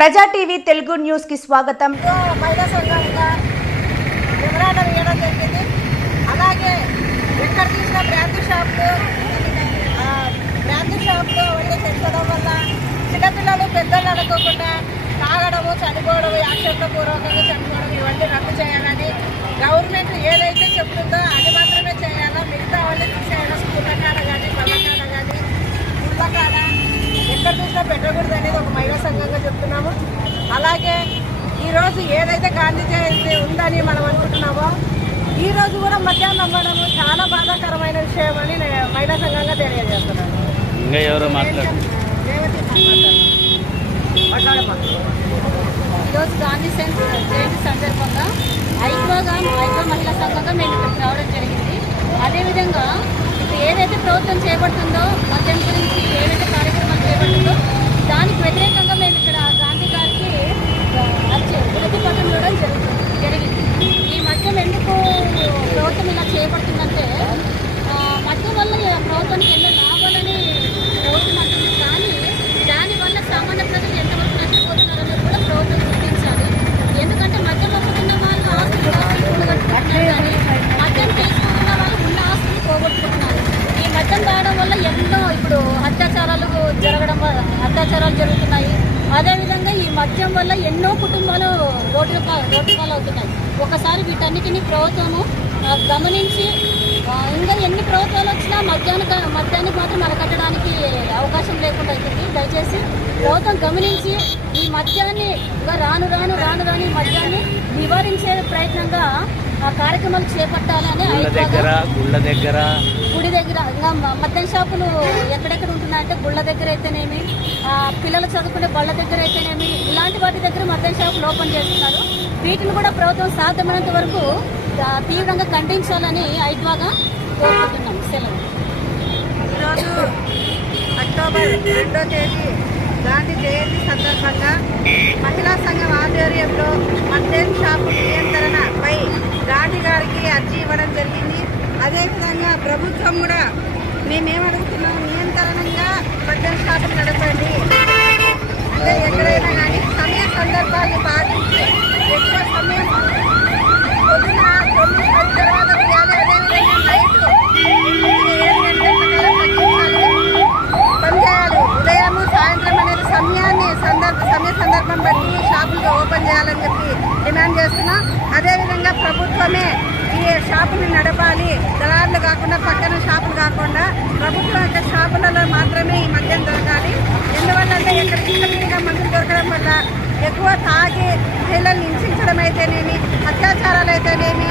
ప్రజా టీవీ తెలుగు న్యూస్కి స్వాగతం. మహిళా సంఘంగా వివరాలు వేయడం జరిగింది. అలాగే ఎక్కడ తీసిన బ్రాంతి షాపులు బ్రాంతి షాపులు అవన్నీ తెచ్చడం వల్ల చిన్నపిల్లలు పెద్దలు అనుకోకుండా తాగడము చనిపోవడం యాక్షన్ల పూర్వకంగా చనిపోవడం ఇవన్నీ రద్దు చేయాలని గవర్నమెంట్ ఏదైతే చెప్తుందో అది మాత్రమే చేయాలా? మిగతా అవన్నీ తీసేయాలి స్కూళ్ళ కాడ కానీ బళ్ళ కాడ కానీ గుళ్ళ కాడ ఎక్కడ చూసినా పెట్టకూడదు అనేది ఒక మహిళా సంఘంగా చెప్తున్నాము. అలాగే ఈరోజు ఏదైతే గాంధీ జయంతి ఉందని మనం అనుకుంటున్నామో ఈ రోజు కూడా మధ్యాహ్నం అవ్వడం చాలా బాధాకరమైన విషయం అని మహిళా సంఘంగా తెలియజేస్తున్నాను. ఇంకా ఎవరో. ఈరోజు గాంధీ జయంతి జయంతి సందర్భంగా ఐక్వగా ఐక్వ మహిళా సంఘంగా మేము ఇక్కడికి రావడం జరిగింది. అదేవిధంగా ఇప్పుడు ఏదైతే ప్రభుత్వం చేపడుతుందో మద్యం గురించి ఏదైతే కార్యక్రమాలు చేపడుతుందో దానికి వ్యతిరేకంగా మేము ఇక్కడ గాంధీ గారికి వినతి పత్రం ఇవ్వడం జరుగుతుంది జరిగింది ఈ మద్యం ఎందుకు ప్రభుత్వం ఇలా చేపడుతుందంటే ఆ, మద్యం వల్ల ఈ ప్రభుత్వానికి ఎన్నో లాభాలని ప్రభుత్వం అంటుంది కానీ దానివల్ల సామాన్య ప్రజలు ఎంతవరకు నష్టపోతున్నారనేది కూడా ప్రభుత్వం గుర్తించాలి ఎందుకంటే మద్యం అమ్ముతున్న వాళ్ళు ఆస్తులు ఆస్తులు కూడగట్టుకుంటున్నారు కానీ మద్యం తీసుకుంటున్న వాళ్ళు ఉన్న ఆస్తులు పోగొట్టుకుంటున్నారు ఈ మద్యం తాగడం వల్ల ఎన్నో ఇప్పుడు అత్యాచారాలు జరగడం వల్ల అత్యాచారాలు జరుగుతున్నాయి. అదేవిధంగా ఈ మద్యం వల్ల ఎన్నో కుటుంబాలు రోడ్డు రోడ్డు పాలవుతున్నాయి. ఒకసారి వీటన్నిటిని ప్రభుత్వము గమనించి మద్యానికి మద్యానికి మాత్రం అరకట్టడానికి అవకాశం లేకుండా అవుతుంది దయచేసి ప్రభుత్వం గమనించి ఈ మద్యాన్ని రాను రాను రాను రాను ఈ మద్యాన్ని నివారించే ప్రయత్నంగా ఆ కార్యక్రమాలు చేపట్టాలని గుళ్ళ దగ్గర గుడి దగ్గర ఇంకా మద్యం షాపులు ఎక్కడెక్కడ ఉంటున్నాయంటే గుళ్ళ దగ్గర అయితేనేమి ఆ, పిల్లలు చదువుకునే బళ్ళ దగ్గర అయితేనేమి ఇలాంటి వాటి దగ్గర మద్యం షాపులు ఓపెన్ చేస్తున్నారు. వీటిని కూడా ప్రభుత్వం సాధ్యమైనంత వరకు తీవ్రంగా ఖండించాలని ఐద్వాగా కోరుకుంటున్నాం. సెలవు. ఈరోజు అక్టోబర్ రెండో తేదీ గాంధీ జయంతి సందర్భంగా మహిళా సంఘం ఆధ్వర్యంలో మద్యం షాపు నియంత్రణపై గాంధీ గారికి అర్జీ ఇవ్వడం జరిగింది. అదేవిధంగా ప్రభుత్వం కూడా మేమేమడుగుతున్నాం? నియంత్రణంగా మద్యం షాపులు నడపండి అంటే ఎక్కడైనా కానీ సమయ సందర్భాన్ని పాటించి ఎక్కువ సమయం పొద్దున తొమ్మిది పది తర్వాత చేయాలి అదేవిధంగా నైట్ ఏడు గంటల ప్రకారం తగ్గించాలి పనిచేయాలి ఉదయం సాయంత్రం అనేది సమయాన్ని సందర్భ సమయ సందర్భం బట్టి షాపులు ఓపెన్ చేయాలని చెప్పి డిమాండ్ చేస్తున్నాం అదేవిధంగా ప్రభుత్వమే ఈ షాపుని నడపాలి దళారులు కాకుండా పక్కన షాపులు కాకుండా ప్రభుత్వం యొక్క షాపులలో మాత్రమే ఈ మద్యం దొరకాలి. ఎందువల్ల అంటే ఇక్కడ చిన్నగా మందులు దొరకడం వల్ల ఎక్కువ తాగి మహిళల్ని హింసించడం అయితేనేమి అత్యాచారాలు అయితేనేమి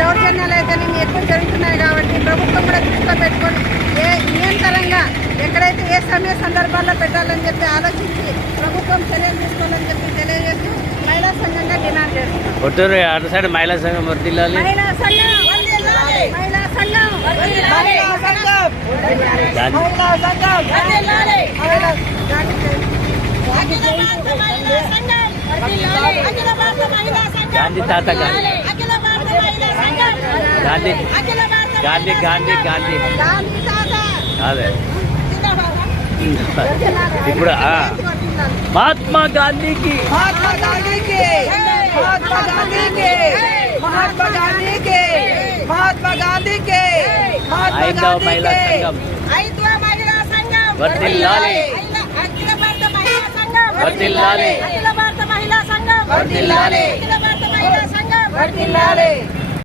దౌర్జన్యాలు అయితేనేమి ఎక్కువ జరుగుతున్నాయి కాబట్టి ప్రభుత్వం కూడా దృష్టిలో పెట్టుకొని ఏ నియంత్రణంగా ఎక్కడైతే ఏ సమయ సందర్భాల్లో పెట్టాలని చెప్పి ఆలోచించి ప్రభుత్వం చర్యలు తీసుకోవాలని చెప్పి తెలియజేస్తూ మహిళా సంఘంగా డిమాండ్ సైడ్ మహిళా సంఘం వర్దిల్లాలి మహిళా సంఘం మహిళా సంఘం మహిళా సంఘం గాంధీ మహిళా సంఘం మహిళా గాంధీ జయంతి. గాంధీ తాత గాంధీ గాంధీ గాంధీ గాంధీ గాంధీ గాంధీ తాత అదే వర్ధిల్లాలి. ఇప్పుడు ఆ. వర్ధిల్లాలి. మహాత్మా గాంధీకి महात्मा गांधी के महात्मा गांधी के ఐదవ మహిళా సంఘం. వర్తిల్లాలి వర్తిల్లాలి వర్తిల్లాలి వర్తిల్లాలి